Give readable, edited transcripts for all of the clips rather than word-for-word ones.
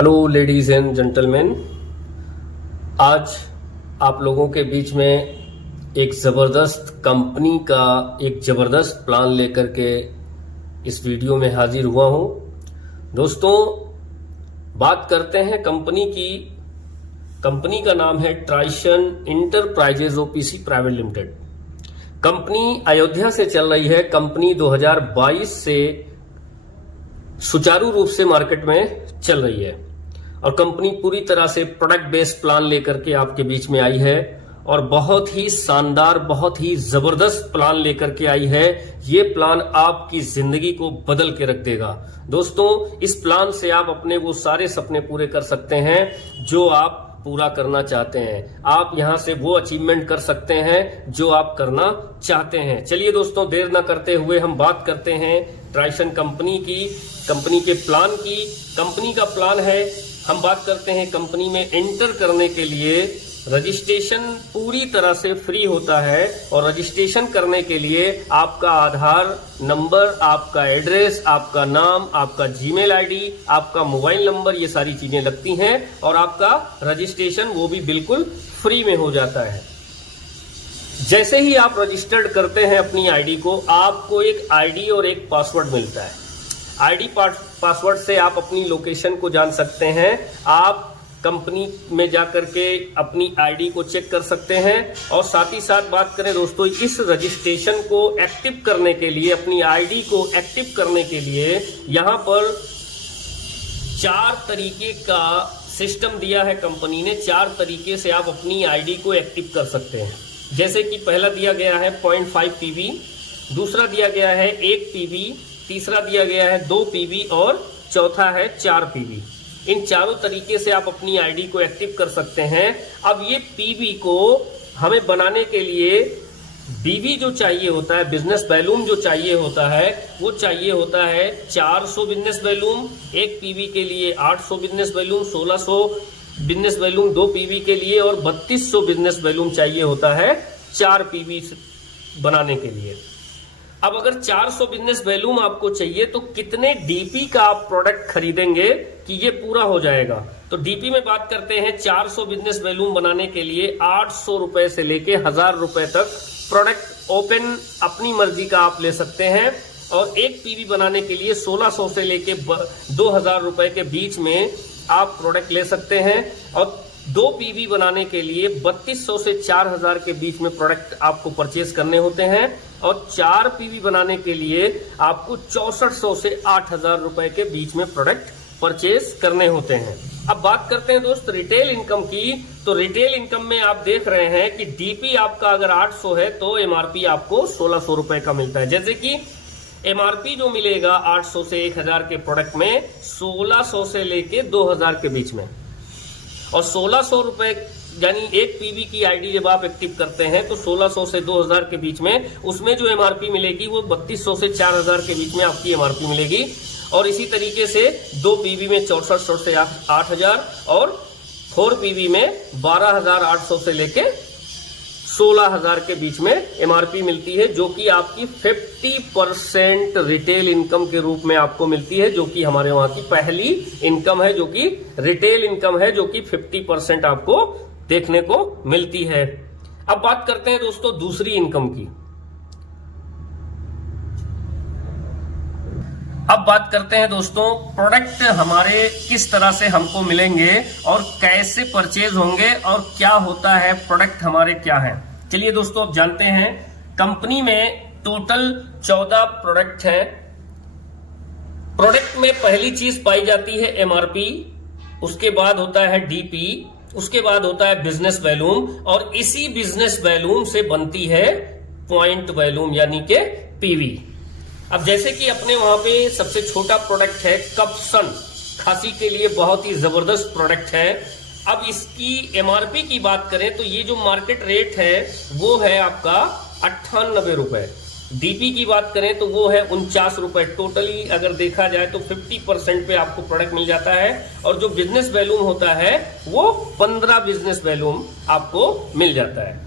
Hello ladies and gentleman, आज आप लोगों के बीच में एक ज़बरदस्त कंपनी का एक ज़बरदस्त प्लान लेकर के इस वीडियो में हाजिर हुआ हूं। दोस्तों, बात करते हैं कंपनी की। कंपनी का नाम है Tryson enterprises OPC private limited. Company Ayodhya से चल रही है। कंपनी 2022 से सुचारू रूप से मार्केट में चल रही है और कंपनी पूरी तरह से प्रोडक्ट बेस्ड प्लान लेकर के आपके बीच में आई है और बहुत ही शानदार, बहुत ही जबरदस्त प्लान लेकर के आई है। ये प्लान आपकी जिंदगी को बदल के रख देगा। दोस्तों, इस प्लान से आप अपने वो सारे सपने पूरे कर सकते हैं जो आप पूरा करना चाहते हैं। आप यहां से वो अचीवमेंट कर सकते हैं जो आप करना चाहते हैं। चलिए दोस्तों, देर ना करते हुए हम बात करते हैं ट्राइसन कंपनी की, कंपनी के प्लान की। कंपनी का प्लान है, हम बात करते हैं कंपनी में एंटर करने के लिए रजिस्ट्रेशन पूरी तरह से फ्री होता है और रजिस्ट्रेशन करने के लिए आपका आधार नंबर, आपका एड्रेस, आपका नाम, आपका जीमेल आईडी, आपका मोबाइल नंबर, ये सारी चीजें लगती हैं और आपका रजिस्ट्रेशन वो भी बिल्कुल फ्री में हो जाता है। जैसे ही आप रजिस्टर्ड करते हैं अपनी आईडी को, आपको एक आईडी और एक पासवर्ड मिलता है। आईडी पासवर्ड से आप अपनी लोकेशन को जान सकते हैं। आप कंपनी में जाकर के अपनी आईडी को चेक कर सकते हैं और साथ ही साथ बात करें दोस्तों, इस रजिस्ट्रेशन को एक्टिव करने के लिए, अपनी आईडी को एक्टिव करने के लिए यहां पर 4 तरीके का सिस्टम दिया है कंपनी ने। 4 तरीके से आप अपनी आईडी को एक्टिव कर सकते हैं। जैसे कि पहला दिया गया है 0.5 पीवी, दूसरा दिया गया है 1 पीवी, तीसरा दिया गया है 2 पीवी और चौथा है 4 पीवी। इन चारों तरीके से आप अपनी आईडी को एक्टिव कर सकते हैं। अब ये पीवी को हमें बनाने के लिए बीवी जो चाहिए होता है, बिजनेस वैल्यूम जो चाहिए होता है, वो चाहिए होता है 400 बिजनेस वैल्यूम 1 पीवी के लिए, 800 business volume, 1600 business volume 2 PV के लिए और 3200 बिजनेस वैल्यूम चाहिए होता है 4 पीवी बनाने के लिए। अब अगर 400 बिजनेस वैल्यूम आपको चाहिए तो कितने डीपी का आप प्रोडक्ट खरीदेंगे कि ये पूरा हो जाएगा? तो डीपी में बात करते हैं, 400 बिजनेस वैल्यूम बनाने के लिए 800 रुपए से लेके 1000 रुपए तक प्रोडक्ट ओपन अपनी मर्जी का आप ले सकते हैं और 1 पीवी बनाने के लिए 1600 से लेके 2000 रुपए के बीच में आप प्रोडक्ट ले सकते हैं और 2 पीवी बनाने के लिए 3200 से 4000 के बीच में प्रोडक्ट आपको परचेज करने होते हैं और 4 पीवी बनाने के लिए आपको 6400 से 8000 रुपए के बीच में प्रोडक्ट परचेज करने होते हैं। अब बात करते हैं दोस्त रिटेल इनकम की। तो रिटेल इनकम में आप देख रहे हैं कि डीपी आपका अगर 800 है तो एमआरपी आपको 1600 रुपए का मिलता है। जैसे कि एमआरपी जो मिलेगा 800 से 1000 के प्रोडक्ट में 1600 से लेके 2000 के बीच में, और 1600 रुपए यानी 1 पीवी की आईडी जब आप एक्टिव करते हैं तो 1600 से 2000 के बीच में उसमें जो एमआरपी मिलेगी वो 3200 से 4000 के बीच में आपकी एमआरपी मिलेगी। और इसी तरीके से 2 पीवी में 6400 से 8000 और 4 पीवी में 12800 से लेके 16000 के बीच में एमआरपी मिलती है, जो कि आपकी 50% रिटेल इनकम के रूप में आपको मिलती है, जो कि हमारे वहां की पहली इनकम है, जो कि रिटेल इनकम है, जो कि 50% आपको देखने को मिलती है। अब बात करते हैं दोस्तों दूसरी इनकम की। अब बात करते हैं दोस्तों प्रोडक्ट हमारे किस तरह से हमको मिलेंगे और कैसे परचेज होंगे और क्या होता है, प्रोडक्ट हमारे क्या हैं। चलिए दोस्तों, अब जानते हैं। कंपनी में टोटल 14 प्रोडक्ट हैं। प्रोडक्ट में पहली चीज पाई जाती है एमआरपी, उसके बाद होता है डीपी, उसके बाद होता है बिजनेस वैल्यूम और इसी बिजनेस वैल्यूम से बनती है पॉइंट वैल्यूम यानी के पीवी। अब जैसे कि अपने वहां पे सबसे छोटा प्रोडक्ट है कपसन, खांसी के लिए बहुत ही जबरदस्त प्रोडक्ट है। अब इसकी एमआरपी की बात करें तो ये जो मार्केट रेट है वो है आपका 98 रुपए। डीपी की बात करें तो वो है 49 रुपए। टोटली अगर देखा जाए तो 50% पे आपको प्रोडक्ट मिल जाता है और जो बिजनेस वैल्यूम होता है वो 15 बिजनेस वैल्यूम आपको मिल जाता है।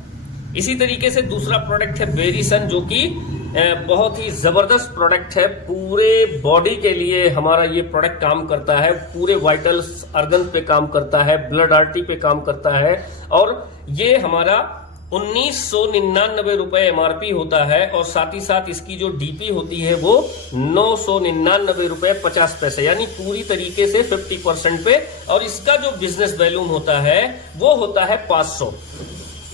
इसी तरीके से दूसरा प्रोडक्ट है वेरिसन, जो कि बहुत ही जबरदस्त प्रोडक्ट है। पूरे बॉडी के लिए हमारा ये प्रोडक्ट काम करता है, पूरे वाइटल ऑर्गन पे काम करता है, ब्लड आर्टरी पे काम करता है। और ये हमारा 1999 रुपए एमआरपी होता है और साथ ही साथ इसकी जो डीपी होती है वो 999 रुपए 50 पैसे, यानी पूरी तरीके से 50% पे। और इसका जो बिजनेस वैल्यूम होता है वो होता है 500।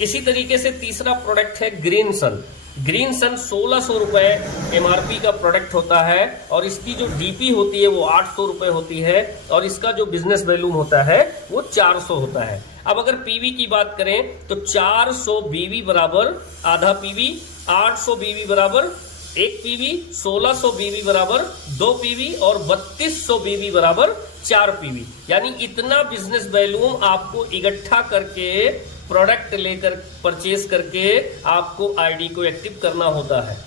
इसी तरीके से तीसरा प्रोडक्ट है ग्रीन सन। ग्रीन सन 1600 रुपए एमआरपी का प्रोडक्ट होता है और इसकी जो डीपी होती है वो 800 रुपए होती है और इसका जो बिजनेस वैल्यूम होता है वो 400 होता है। अब अगर पीवी की बात करें तो 400 बीवी बराबर आधा पीवी, 800 बीवी बराबर 1 पीवी, 1600 बीवी बराबर 2 पीवी और 3200 बीवी बराबर 4 पीवी। यानी इतना बिजनेस वैल्यूम आपको इकट्ठा करके प्रोडक्ट लेकर परचेज करके आपको आईडी को एक्टिव करना होता है,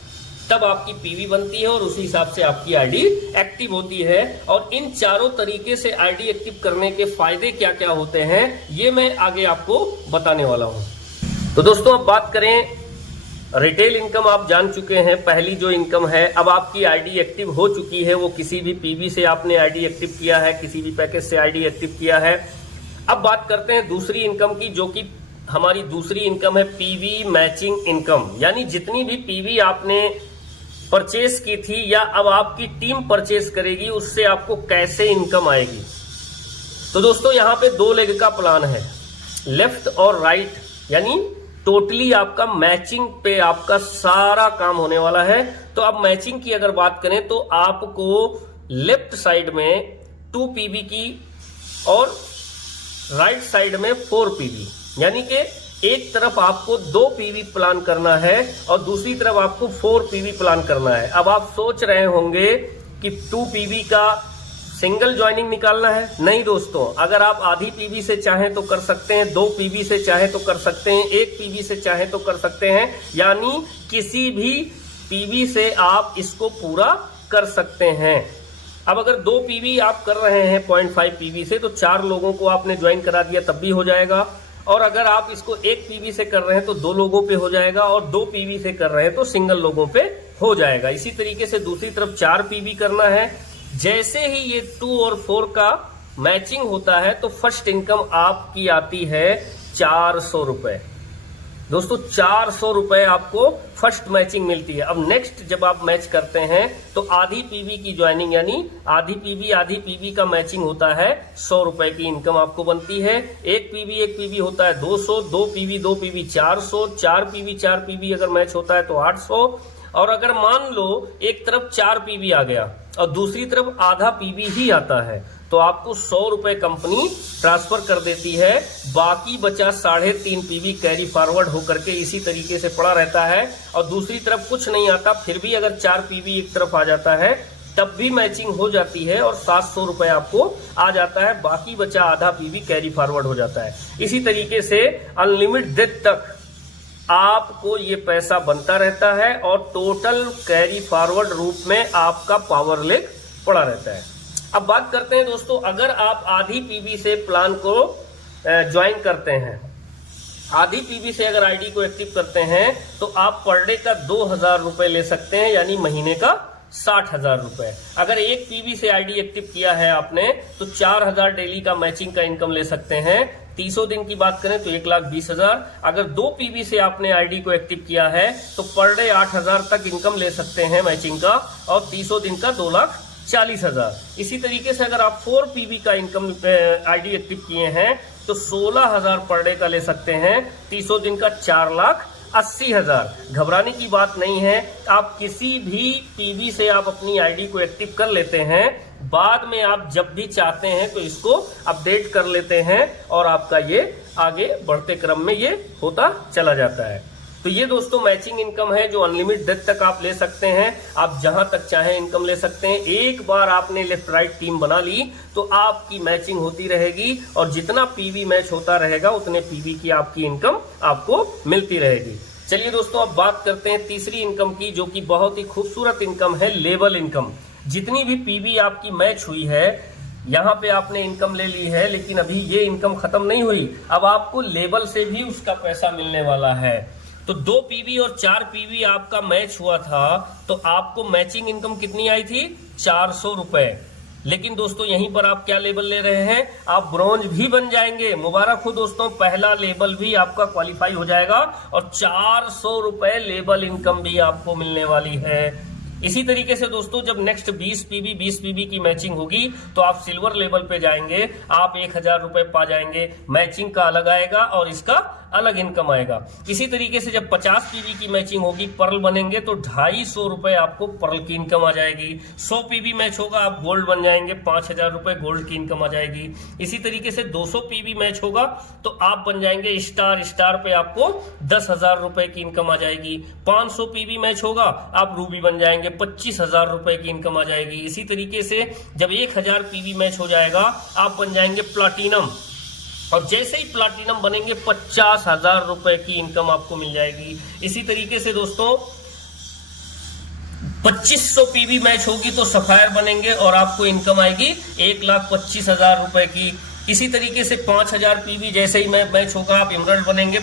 तब आपकी पीवी बनती है और उसी हिसाब से आपकी आईडी एक्टिव होती है। और इन चारों तरीके से आईडी एक्टिव करने के फायदे क्या क्या होते हैं ये मैं आगे आपको बताने वाला हूं। तो दोस्तों अब बात करें, रिटेल इनकम आप जान चुके हैं, पहली जो इनकम है। अब आपकी आईडी एक्टिव हो चुकी है, वो किसी भी पीवी से आपने आईडी एक्टिव किया है, किसी भी पैकेज से आईडी एक्टिव किया है। अब बात करते हैं दूसरी इनकम की, जो कि हमारी दूसरी इनकम है पीवी मैचिंग इनकम। यानी जितनी भी पीवी आपने परचेस की थी या अब आपकी टीम परचेस करेगी उससे आपको कैसे इनकम आएगी। तो दोस्तों यहाँ पे 2 लेग का प्लान है, लेफ्ट और राइट, यानी टोटली आपका मैचिंग पे आपका सारा काम होने वाला है। तो अब मैचिंग की अगर बात करें तो आपको लेफ्ट साइड में 2 पीवी की और राइट साइड में 4 पीवी, यानी कि एक तरफ आपको 2 पीवी प्लान करना है और दूसरी तरफ आपको 4 पीवी प्लान करना है। अब आप सोच रहे होंगे कि 2 पीवी का सिंगल ज्वाइनिंग निकालना है। नहीं दोस्तों, अगर आप आधी पीवी से चाहें तो कर सकते हैं, 2 पीवी से चाहें तो कर सकते हैं, 1 पीवी से चाहें तो कर सकते हैं, यानी किसी भी पीवी से आप इसको पूरा कर सकते हैं। अब अगर 2 पीवी आप कर रहे हैं 0.5 पीवी से तो 4 लोगों को आपने ज्वाइन करा दिया तब भी हो जाएगा। और अगर आप इसको 1 पीवी से कर रहे हैं तो 2 लोगों पे हो जाएगा और 2 पीवी से कर रहे हैं तो सिंगल लोगों पे हो जाएगा। इसी तरीके से दूसरी तरफ 4 पीवी करना है। जैसे ही ये 2 और 4 का मैचिंग होता है तो फर्स्ट इनकम आपकी आती है 400 रुपए। दोस्तों 400 रुपए आपको फर्स्ट मैचिंग मिलती है। अब नेक्स्ट जब आप मैच करते हैं तो आधी पीवी की ज्वाइनिंग, यानी आधी पीवी का मैचिंग होता है 100 रुपए की इनकम आपको बनती है। 1 पीवी होता है 200, 2 पीवी 400, 4 पीवी अगर मैच होता है तो 800। और अगर मान लो एक तरफ 4 पीवी आ गया और दूसरी तरफ आधा पीवी ही आता है तो आपको 100 रुपए कंपनी ट्रांसफर कर देती है। बाकी बचा 3.5 पीवी कैरी फॉरवर्ड होकर के इसी तरीके से पड़ा रहता है और दूसरी तरफ कुछ नहीं आता। फिर भी अगर 4 पीवी एक तरफ आ जाता है तब भी मैचिंग हो जाती है और 700 रुपए आपको आ जाता है। बाकी बचा आधा पीवी कैरी फॉरवर्ड हो जाता है। इसी तरीके से अनलिमिटेड डेट तक आपको ये पैसा बनता रहता है और टोटल कैरी फॉरवर्ड रूप में आपका पावर लेग पड़ा रहता है। अब बात करते हैं दोस्तों, अगर आप आधी पीवी से प्लान को ज्वाइन करते हैं, आधी पीवी से अगर आईडी को एक्टिव करते हैं तो आप पर डे का 2000 रुपए ले सकते हैं, यानी महीने का 60,000 रुपए। अगर 1 पीवी से आईडी एक्टिव किया है आपने तो 4000 डेली का मैचिंग का इनकम ले सकते हैं। 300 दिन की बात करें तो 1,20,000। अगर 2 पीवी से आपने आईडी को एक्टिव किया है तो पर डे 8000 तक इनकम ले सकते हैं मैचिंग का और 300 दिन का 2,40,000। इसी तरीके से अगर आप 4 पीवी का इनकम आईडी एक्टिव किए हैं तो 16,000 पर डे का ले सकते हैं। 300 दिन का 4,80,000। घबराने की बात नहीं है, आप किसी भी पीवी से आप अपनी आईडी को एक्टिव कर लेते हैं, बाद में आप जब भी चाहते हैं तो इसको अपडेट कर लेते हैं और आपका ये आगे बढ़ते क्रम में ये होता चला जाता है। तो ये दोस्तों मैचिंग इनकम है जो अनलिमिटेड डेट तक आप ले सकते हैं। आप जहां तक चाहें इनकम ले सकते हैं। एक बार आपने लेफ्ट राइट टीम बना ली तो आपकी मैचिंग होती रहेगी और जितना पीवी मैच होता रहेगा उतने पीवी की आपकी इनकम आपको मिलती रहेगी। चलिए दोस्तों अब बात करते हैं तीसरी इनकम की, जो कि बहुत ही खूबसूरत इनकम है, लेवल इनकम। जितनी भी पीवी आपकी मैच हुई है यहाँ पे आपने इनकम ले ली है, लेकिन अभी ये इनकम खत्म नहीं हुई। अब आपको लेवल से भी उसका पैसा मिलने वाला है। तो 2 पीवी और 4 पीवी आपका मैच हुआ था, तो आपको मैचिंग इनकम कितनी आई थी? 400 रुपए। लेकिन दोस्तों यहीं पर आप क्या लेवल ले रहे हैं? आप ब्रॉन्ज भी बन जाएंगे। मुबारक हो दोस्तों, पहला लेवल भी आपका क्वालिफाई हो जाएगा और 400 रुपए लेवल इनकम भी आपको मिलने वाली है। इसी तरीके से दोस्तों जब नेक्स्ट 20 पीवी की मैचिंग होगी तो आप सिल्वर लेवल पे जाएंगे, आप 1000 रुपए पा जाएंगे। मैचिंग का अलग आएगा और इसका अलग इनकम आएगा। इसी तरीके से जब 50 पीवी की मैचिंग होगी, पर्ल बनेंगे तो 250 रुपए आपको पर्ल की इनकम आ जाएगी। 100 पीवी मैच होगा, आप गोल्ड बन जाएंगे, 5000 रुपए गोल्ड की इनकम आ जाएगी। इसी तरीके से 200 पीवी मैच होगा तो आप बन जाएंगे स्टार, स्टार पे आपको 10,000 रुपए की इनकम आ जाएगी। 500 पीवी मैच होगा, आप रूबी बन जाएंगे, 25,000 रुपए की इनकम आ जाएगी। इसी तरीके से जब 1000 पीवी मैच हो जाएगा, आप बन जाएंगे प्लाटिनम, और जैसे ही प्लाटिनम बनेंगे 50,000 रुपए की इनकम आपको मिल जाएगी। इसी तरीके से दोस्तों 2500 पीवी मैच होगी तो सफायर बनेंगे और आपको इनकम आएगी 1,25,000 रुपए की। इसी तरीके से 5000 पीवी जैसे ही मैच होगा, आप एमरल्ड बनेंगे,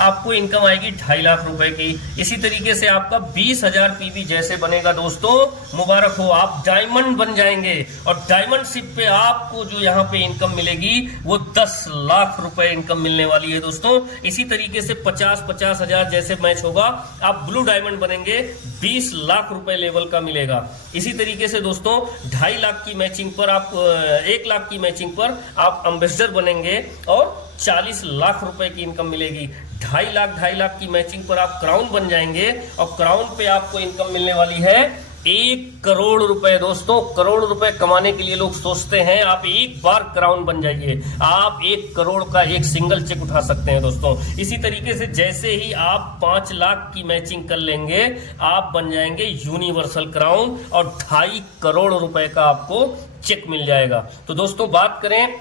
आपको इनकम आएगी 2.5 लाख रुपए की। इसी तरीके से आपका 20,000 पीवी जैसे बनेगा दोस्तों, मुबारक हो, आप डायमंड बन जाएंगे और डायमंड शिप पे आपको जो यहाँ पे इनकम मिलेगी वो 10 लाख रुपए इनकम मिलने वाली है दोस्तों। इसी तरीके से 50,000 जैसे मैच होगा, आप ब्लू डायमंड बनेंगे, 20 लाख रुपए लेवल का मिलेगा। इसी तरीके से दोस्तों 2.5 लाख की मैचिंग पर आप 1 लाख की मैचिंग पर आप एम्बेसडर बनेंगे और 40 लाख रुपए की इनकम मिलेगी। 2.5 लाख की मैचिंग पर आप क्राउन बन जाएंगे और क्राउन पे आपको इनकम मिलने वाली है 1 करोड़ रुपए। दोस्तों करोड़ रुपए कमाने के लिए लोग सोचते हैं, आप एक बार क्राउन बन जाइए, आप 1 करोड़ का एक सिंगल चेक उठा सकते हैं दोस्तों। इसी तरीके से जैसे ही आप 5 लाख की मैचिंग कर लेंगे, आप बन जाएंगे यूनिवर्सल क्राउन और 2.5 करोड़ रुपए का आपको चेक मिल जाएगा। तो दोस्तों बात करें,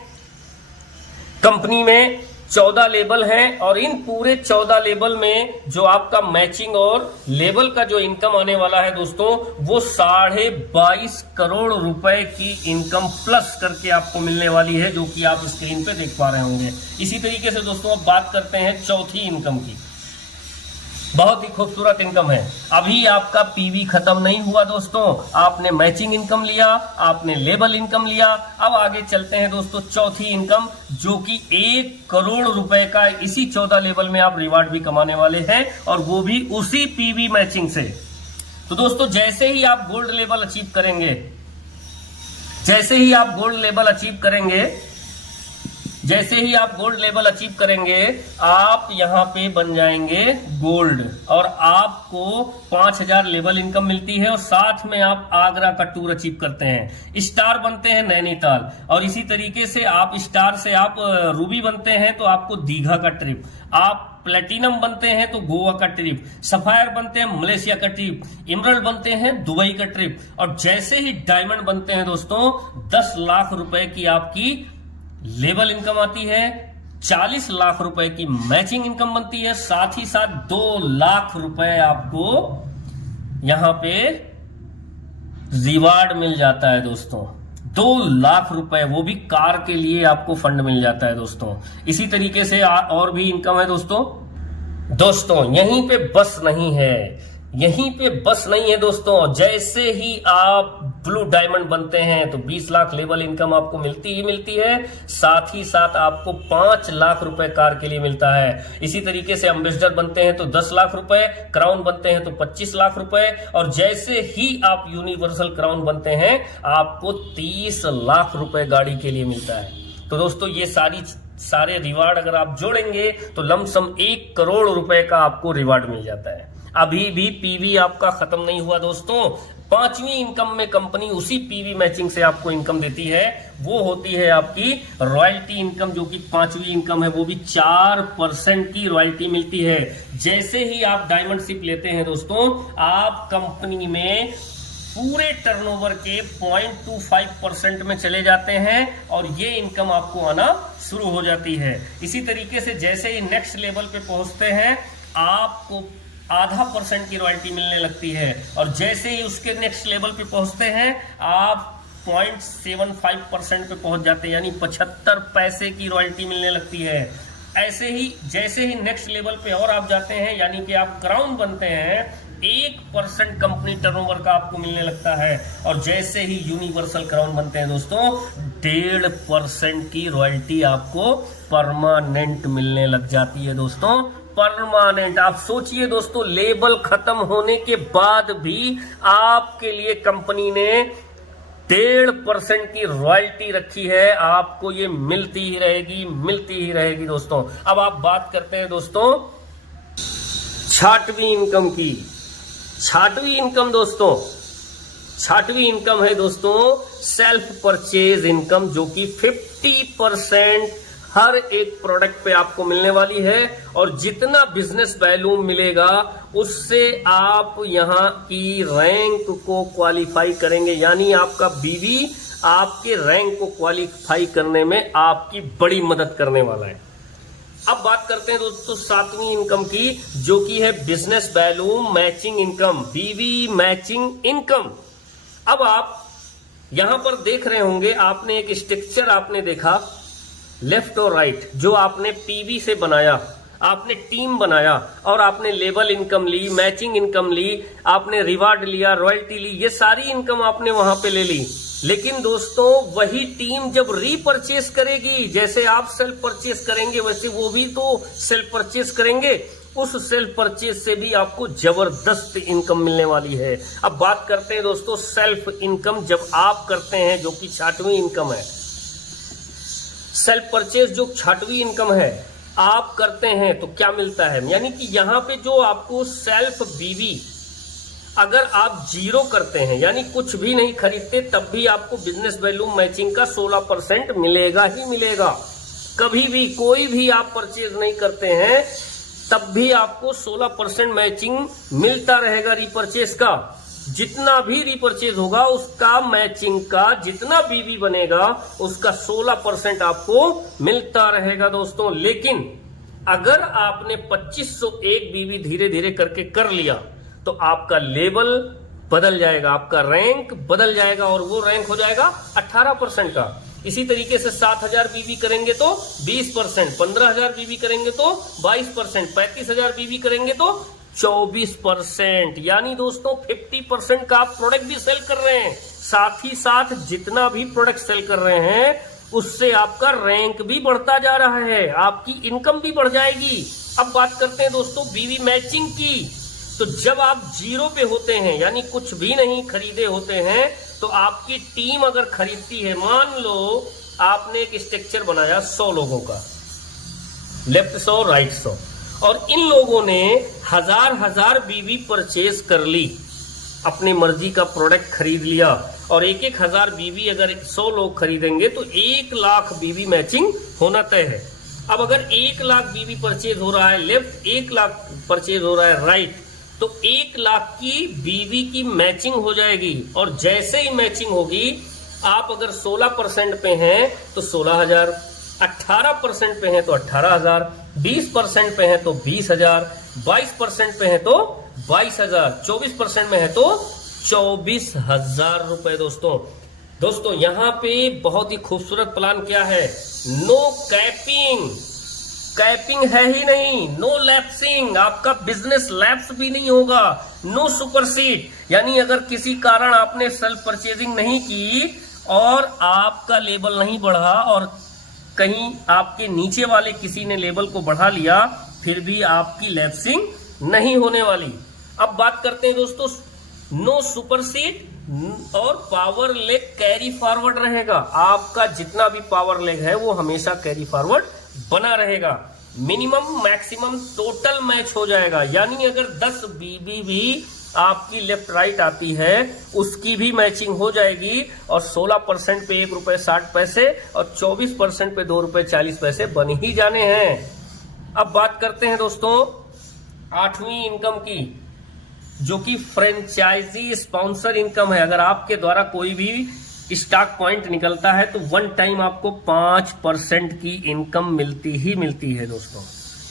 कंपनी में 14 लेवल हैं और इन पूरे 14 लेवल में जो आपका मैचिंग और लेवल का जो इनकम आने वाला है दोस्तों, वो 22.5 करोड़ रुपए की इनकम प्लस करके आपको मिलने वाली है, जो कि आप स्क्रीन पे देख पा रहे होंगे। इसी तरीके से दोस्तों अब बात करते हैं चौथी इनकम की। बहुत ही खूबसूरत इनकम है। अभी आपका पीवी खत्म नहीं हुआ दोस्तों, आपने मैचिंग इनकम लिया, आपने लेवल इनकम लिया। अब आगे चलते हैं दोस्तों चौथी इनकम, जो कि 1 करोड़ रुपए का इसी 14 लेवल में आप रिवार्ड भी कमाने वाले हैं, और वो भी उसी पीवी मैचिंग से। तो दोस्तों जैसे ही आप गोल्ड लेवल अचीव करेंगे, जैसे ही आप गोल्ड लेवल अचीव करेंगे, आप यहां पे बन जाएंगे गोल्ड और आपको 5000 लेवल इनकम मिलती है और साथ में आप आगरा का टूर अचीव करते हैं। स्टार बनते हैं नैनीताल, और इसी तरीके से आप स्टार से आप रूबी बनते हैं तो आपको दीघा का ट्रिप, आप प्लेटिनम बनते हैं तो गोवा का ट्रिप, सफायर बनते हैं मलेशिया का ट्रिप, इमरल्ड बनते हैं दुबई का ट्रिप, और जैसे ही डायमंड बनते हैं दोस्तों 10 लाख रुपए की आपकी लेवल इनकम आती है, 40 लाख रुपए की मैचिंग इनकम बनती है, साथ ही साथ 2 लाख रुपए आपको यहां पे रिवार्ड मिल जाता है दोस्तों। 2 लाख रुपए, वो भी कार के लिए आपको फंड मिल जाता है दोस्तों। इसी तरीके से और भी इनकम है दोस्तों यहीं पे बस नहीं है दोस्तों। जैसे ही आप ब्लू डायमंड बनते हैं तो 20 लाख लेवल इनकम आपको मिलती है, साथ ही साथ आपको 5 लाख रुपए कार के लिए मिलता है। इसी तरीके से एम्बेसडर बनते हैं तो 10 लाख रुपए, क्राउन बनते हैं तो 25 लाख रुपए, और जैसे ही आप यूनिवर्सल क्राउन बनते हैं आपको 30 लाख रुपए गाड़ी के लिए मिलता है। तो दोस्तों ये सारे रिवार्ड अगर आप जोड़ेंगे तो लमसम 1 करोड़ रुपए का आपको रिवार्ड मिल जाता है। अभी भी पीवी आपका खत्म नहीं हुआ दोस्तों। 5वीं इनकम में कंपनी उसी पीवी मैचिंग से आपको इनकम देती है, वो होती है आपकी रॉयल्टी इनकम, जो कि 5वीं इनकम है, वो भी 4% की रॉयल्टी मिलती है। जैसे ही आप डायमंड शिप लेते हैं दोस्तों, आप कंपनी में पूरे टर्नओवर के 0.25% में चले जाते हैं और ये इनकम आपको आना शुरू हो जाती है। इसी तरीके से जैसे ही नेक्स्ट लेवल पे पहुंचते हैं, आपको 0.5% की रॉयल्टी मिलने लगती है, और जैसे ही उसके नेक्स्ट लेवल पे पहुंचते हैं आप 0.75% पे पहुंच जाते हैं, यानी 75 पैसे की रॉयल्टी मिलने लगती है। ऐसे ही जैसे ही नेक्स्ट लेवल पे और आप जाते हैं, यानी कि आप क्राउन बनते हैं, 1% कंपनी टर्नओवर का आपको मिलने लगता है। और जैसे ही यूनिवर्सल क्राउन बनते हैं दोस्तों, 1.5% की रॉयल्टी आपको परमानेंट मिलने लग जाती है दोस्तों, परमानेंट। आप सोचिए दोस्तों, लेबल खत्म होने के बाद भी आपके लिए कंपनी ने 1.5% की रॉयल्टी रखी है, आपको ये मिलती ही रहेगी दोस्तों। अब आप बात करते हैं दोस्तों छाटवीं इनकम की। छाटवीं इनकम दोस्तों, छाटवीं इनकम है दोस्तों सेल्फ परचेज इनकम, जो कि 50% हर एक प्रोडक्ट पे आपको मिलने वाली है। और जितना बिजनेस वैल्यू मिलेगा उससे आप यहां की रैंक को क्वालिफाई करेंगे, यानी आपका बीवी आपके रैंक को क्वालिफाई करने में आपकी बड़ी मदद करने वाला है। अब बात करते हैं दोस्तों 7वीं इनकम की, जो कि है बिजनेस वैल्यू मैचिंग इनकम, बीवी मैचिंग इनकम। अब आप यहां पर देख रहे होंगे, आपने एक स्ट्रक्चर आपने देखा लेफ्ट और राइट, जो आपने पीवी से बनाया, आपने टीम बनाया और आपने लेबल इनकम ली, मैचिंग इनकम ली, आपने रिवार्ड लिया, रॉयल्टी ली, ये सारी इनकम आपने वहां पे ले ली। लेकिन दोस्तों वही टीम जब रीपरचेस करेगी, जैसे आप सेल्फ परचेस करेंगे वैसे वो भी तो सेल्फ परचेस करेंगे, उस सेल्फ परचेस से भी आपको जबरदस्त इनकम मिलने वाली है। अब बात करते हैं दोस्तों सेल्फ इनकम जब आप करते हैं, जो कि 6वीं इनकम है। सेल्फ परचेज जो 6वीं इनकम है आप करते हैं तो क्या मिलता है, यानी कि यहां पे जो आपको सेल्फ बीवी अगर आप 0 करते हैं, यानी कुछ भी नहीं खरीदते, तब भी आपको बिजनेस वैल्यू मैचिंग का 16% मिलेगा ही मिलेगा। कभी भी कोई भी आप परचेज नहीं करते हैं तब भी आपको 16% मैचिंग मिलता रहेगा रीपरचेज का। जितना भी रीपरचेज होगा उसका मैचिंग का जितना बीवी बनेगा उसका 16% आपको मिलता रहेगा दोस्तों। लेकिन अगर आपने 2501 बीवी धीरे धीरे करके कर लिया तो आपका लेवल बदल जाएगा, आपका रैंक बदल जाएगा और वो रैंक हो जाएगा 18% का। इसी तरीके से 7000 बीवी करेंगे तो 20%, 15000 बीवी करेंगे तो 22%, 35000 बीवी करेंगे तो 24%, यानी दोस्तों 50% का आप प्रोडक्ट भी सेल कर रहे हैं, साथ ही साथ जितना भी प्रोडक्ट सेल कर रहे हैं उससे आपका रैंक भी बढ़ता जा रहा है, आपकी इनकम भी बढ़ जाएगी। अब बात करते हैं दोस्तों बीवी मैचिंग की। तो जब आप 0 पे होते हैं, यानी कुछ भी नहीं खरीदे होते हैं, तो आपकी टीम अगर खरीदती है, मान लो आपने एक स्ट्रक्चर बनाया 100 लोगों का, लेफ्ट 100 राइट 100, और इन लोगों ने हजार बीवी परचेज कर ली, अपनी मर्जी का प्रोडक्ट खरीद लिया, और एक 1000 बीवी अगर 100 लोग खरीदेंगे तो 1 लाख बीवी मैचिंग होना तय है। अब अगर 1 लाख बीवी परचेज हो रहा है लेफ्ट, 1 लाख परचेज हो रहा है राइट, तो 1 लाख की बीवी की मैचिंग हो जाएगी। और जैसे ही मैचिंग होगी, आप अगर 16% पे हैं तो 16000, 18% पे हैं तो 18000, 20% पे हैं तो 20000, 22% पे हैं तो 22000, 24% में है तो 24000 रुपए। दोस्तों यहां पे बहुत ही खूबसूरत प्लान क्या है, नो कैपिंग, कैपिंग है ही नहीं, नो लैप्सिंग, आपका बिजनेस लैप्स भी नहीं होगा, नो सुपरसीड, यानी अगर किसी कारण आपने सेल्फ परचेजिंग नहीं की और आपका लेवल नहीं बढ़ा और कहीं आपके नीचे वाले किसी ने लेवल को बढ़ा लिया, फिर भी आपकी लैप्सिंग नहीं होने वाली। अब बात करते हैं दोस्तों नो सुपरसीड, और पावर लेग कैरी फॉरवर्ड रहेगा, आपका जितना भी पावर लेग है वो हमेशा कैरी फॉरवर्ड बना रहेगा। मिनिमम मैक्सिमम टोटल मैच हो जाएगा, यानी अगर 10 बीबी भी आपकी लेफ्ट राइट आती है उसकी भी मैचिंग हो जाएगी, और 16% पे 1 रुपए 60 पैसे और 24% पे 2 रुपए 40 पैसे बन ही जाने हैं। अब बात करते हैं दोस्तों 8वीं इनकम की, जो कि फ्रेंचाइजी स्पॉन्सर इनकम है। अगर आपके द्वारा कोई भी स्टॉक पॉइंट निकलता है तो 1 टाइम आपको 5% की इनकम मिलती ही मिलती है दोस्तों।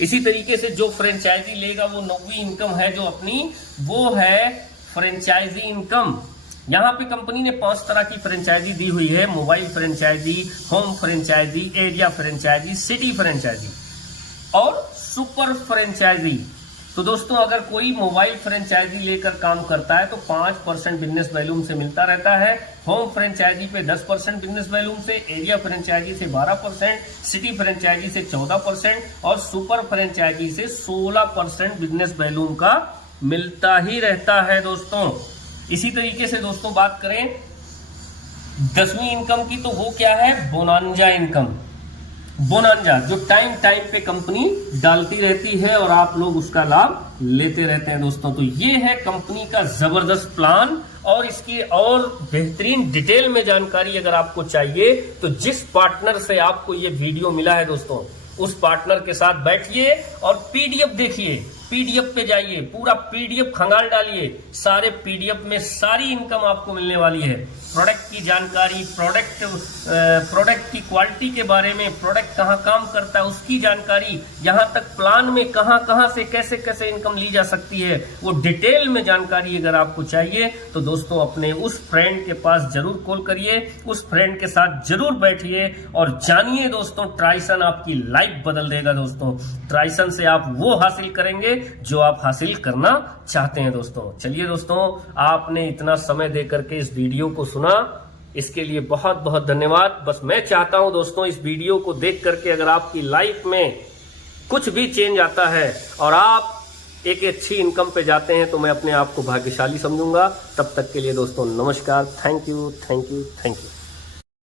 इसी तरीके से जो फ्रेंचाइजी लेगा वो 9वीं इनकम है जो अपनी, वो है फ्रेंचाइजी इनकम। यहाँ पे कंपनी ने 5 तरह की फ्रेंचाइजी दी हुई है, mobile franchisee, home franchisee, area franchisee, city franchisee. और सुपर फ्रेंचाइजी। तो दोस्तों अगर कोई मोबाइल फ्रेंचाइजी लेकर काम करता है तो 5% बिजनेस वैल्यूम से मिलता रहता है। होम फ्रेंचाइजी पे 10% बिजनेस वैल्यूम से, एरिया फ्रेंचाइजी से 12%, सिटी फ्रेंचाइजी से 14% और सुपर फ्रेंचाइजी से 16% बिजनेस वैल्यूम का मिलता ही रहता है दोस्तों। इसी तरीके से दोस्तों बात करें 10वीं इनकम की, तो वो क्या है, बोनांजा इनकम। बोनांजा जो टाइम टाइम पे कंपनी डालती रहती है और आप लोग उसका लाभ लेते रहते हैं दोस्तों। तो ये है कंपनी का जबरदस्त प्लान, और इसकी और बेहतरीन डिटेल में जानकारी अगर आपको चाहिए तो जिस पार्टनर से आपको ये वीडियो मिला है दोस्तों, उस पार्टनर के साथ बैठिए और पीडीएफ देखिए, पीडीएफ पे जाइए, पूरा पीडीएफ खंगाल डालिए। सारे पीडीएफ में सारी इनकम आपको मिलने वाली है। प्रोडक्ट की जानकारी, प्रोडक्ट की क्वालिटी के बारे में, प्रोडक्ट कहाँ काम करता है उसकी जानकारी, यहाँ तक प्लान में कहाँ कहाँ से कैसे कैसे इनकम ली जा सकती है, वो डिटेल में जानकारी अगर आपको चाहिए तो दोस्तों अपने उस फ्रेंड के पास जरूर कॉल करिए, उस फ्रेंड के साथ जरूर बैठिए और जानिए दोस्तों। ट्राइसन आपकी लाइफ बदल देगा दोस्तों। ट्राइसन से आप वो हासिल करेंगे जो आप हासिल करना चाहते हैं दोस्तों। चलिए दोस्तों, आपने इतना समय देकर के इस वीडियो को सुना, इसके लिए बहुत बहुत धन्यवाद। बस मैं चाहता हूं दोस्तों इस वीडियो को देख करके अगर आपकी लाइफ में कुछ भी चेंज आता है और आप एक अच्छी इनकम पे जाते हैं तो मैं अपने आप को भाग्यशाली समझूंगा। तब तक के लिए दोस्तों नमस्कार, thank you, thank you, thank you.